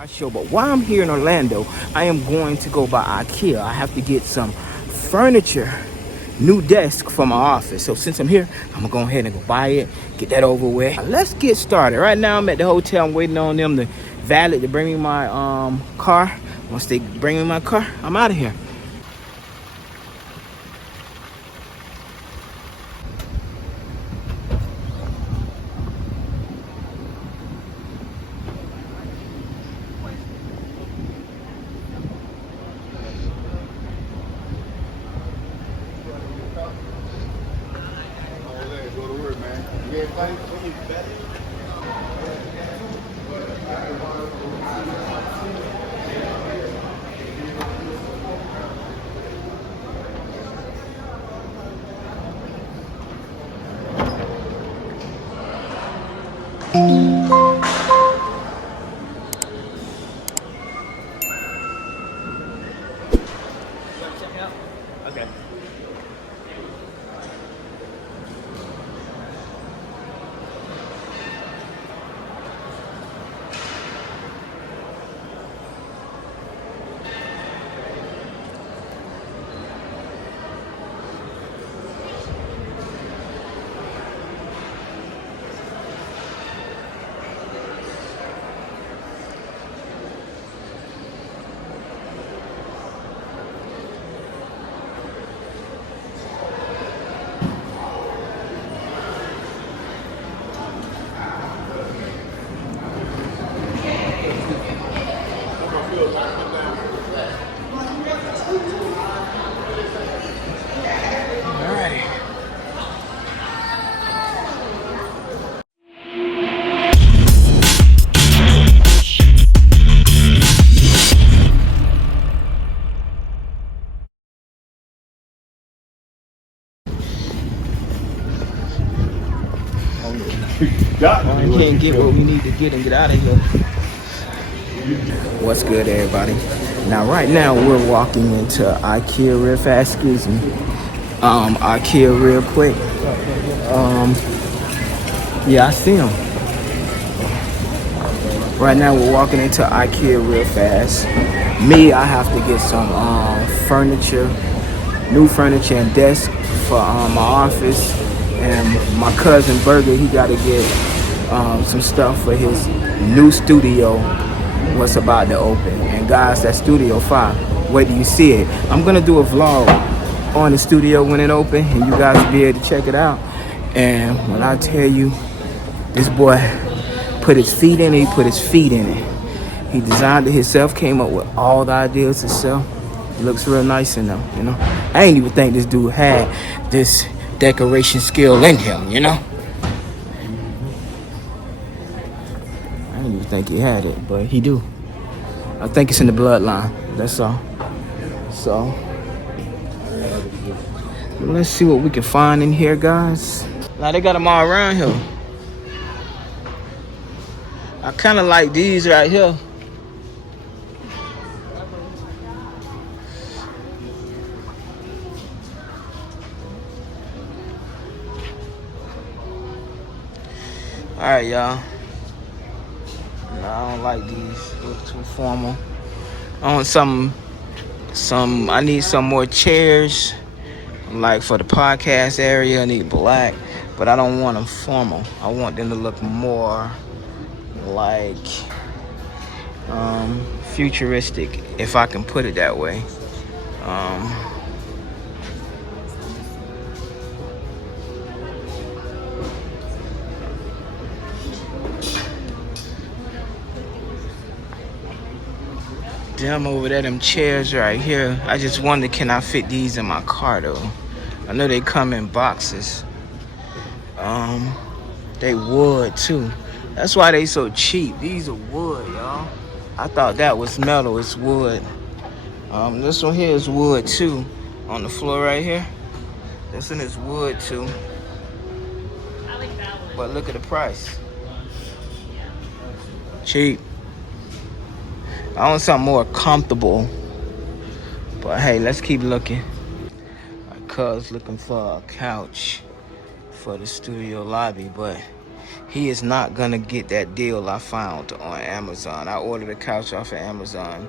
Our show, but while I'm here in Orlando, I am going to go by Ikea. I have to get some furniture, new desk for my office. So since I'm here, I'm gonna go ahead and go buy it, get that over with. Let's get started. Right now I'm at the hotel. I'm waiting on them to valet to bring me my car. Once they bring me my car, I'm out of here. Okay. We can't get what we need to get and get out of here. What's good, everybody? Now, right now, we're walking into Ikea real fast. Excuse me. Ikea real quick. Yeah, I see them. Right now, we're walking into Ikea real fast. Me, I have to get some furniture, new furniture and desk for my office. And my cousin Burga, he got to get some stuff for his new studio what's about to open. And guys, that Studio 5, wait till you see it. I'm gonna do a vlog on the studio when it open, and you guys will be able to check it out. And when I tell you, this boy put his feet in it, he put his feet in it. He designed it himself, came up with all the ideas himself. It looks real nice in them, you know. I ain't even think this dude had this decoration skill in him, you know. I didn't even think he had it, but he do. I think it's in the bloodline, that's all. So, let's see what we can find in here, guys. Now, they got them all around here. I kind of like these right here. All right, y'all. No, I don't like these. They look too formal. I want I need some more chairs. Like for the podcast area, I need black, but I don't want them formal. I want them to look more like futuristic, if I can put it that way. Them over there, them chairs right here. I just wonder, can I fit these in my car though? I know they come in boxes. They wood too. That's why they so cheap. These are wood, y'all. I thought that was metal. It's wood. This one here is wood too. On the floor right here. This one is wood too. But look at the price. Cheap. I want something more comfortable. But hey, let's keep looking. My cuz looking for a couch for the studio lobby, but he is not gonna get that deal I found on Amazon. I ordered a couch off of Amazon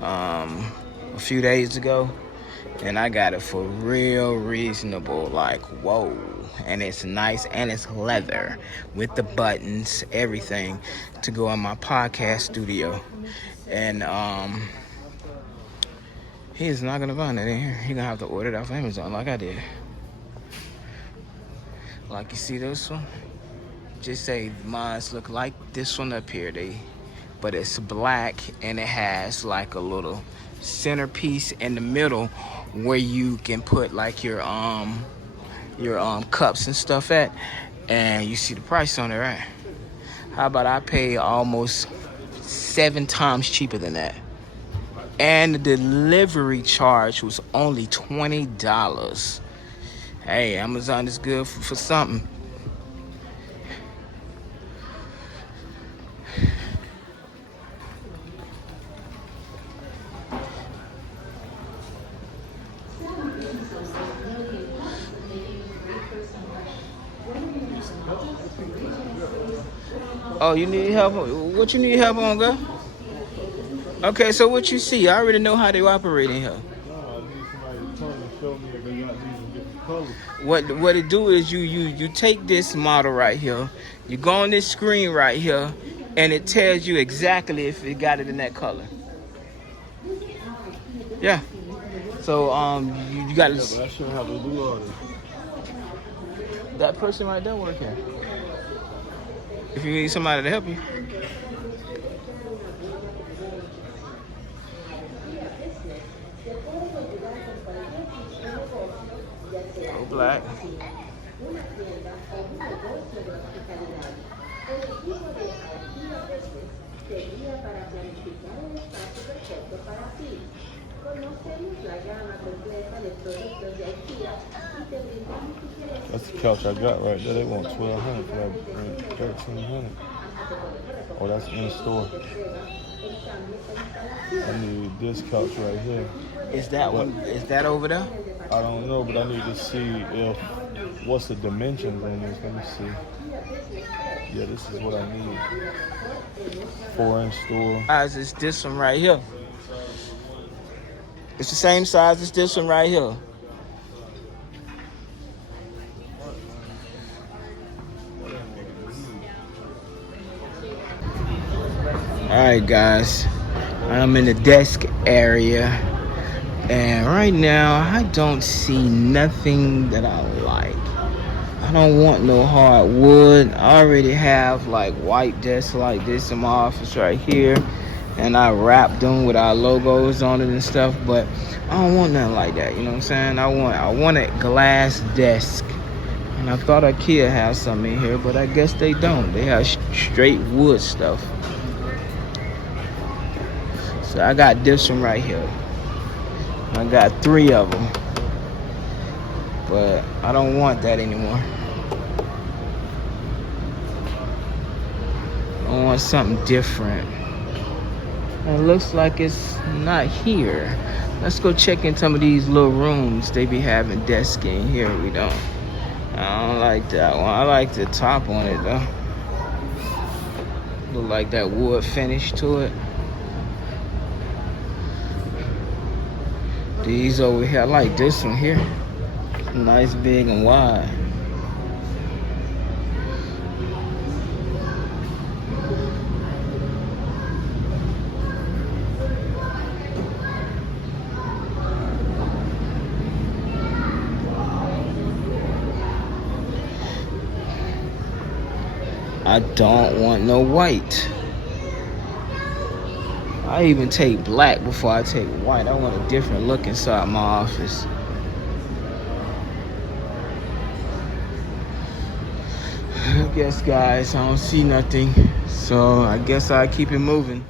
a few days ago, and I got it for real reasonable, like whoa. And it's nice, and it's leather with the buttons, everything to go in my podcast studio. And he is not gonna find it in here. He gonna have to order it off Amazon like I did. Like, you see this one? Just say mine's look like this one up here. But it's black, and it has like a little centerpiece in the middle where you can put like your cups and stuff at. And you see the price on it, right? How about I pay almost 7 times cheaper than that? And the delivery charge was only $20. Hey, Amazon is good for something. Oh, you need help? What you need help on, girl? Okay, so what you see? I already know how they operate in here. What it do is you take this model right here, you go on this screen right here, and it tells you exactly if it got it in that color. Yeah. So you got to. Yeah, but I shouldn't have to do all this. That person right there working. If you need somebody to help you. Go black. That's the couch I got right there. They want $1,200 for that, $1,300. Oh, that's in store. I need this couch right here. Is that one? Is that over there? I don't know, but I need to see what's the dimensions on this. Let me see. Yeah, this is what I need. 4-inch store. Size is this one right here. It's the same size as this one right here. Alright guys, I'm in the desk area, and right now I don't see nothing that I like. I don't want no hardwood. I already have like white desks like this in my office right here, and I wrapped them with our logos on it and stuff, but I don't want nothing like that, you know what I'm saying? I want a glass desk, and I thought Ikea has some in here, but I guess they don't. They have straight wood stuff. So I got this one right here. I got 3 of them, but I don't want that anymore. I want something different. It looks like it's not here. Let's go check in some of these little rooms they be having desks in here. We don't. I don't like that one. I like the top on it though. Look like that wood finish to it. These over here, I like this one here. Nice, big, and wide. I don't want no white. I even take black before I take white. I want a different look inside my office. I guess, guys, I don't see nothing. So I guess I'll keep it moving.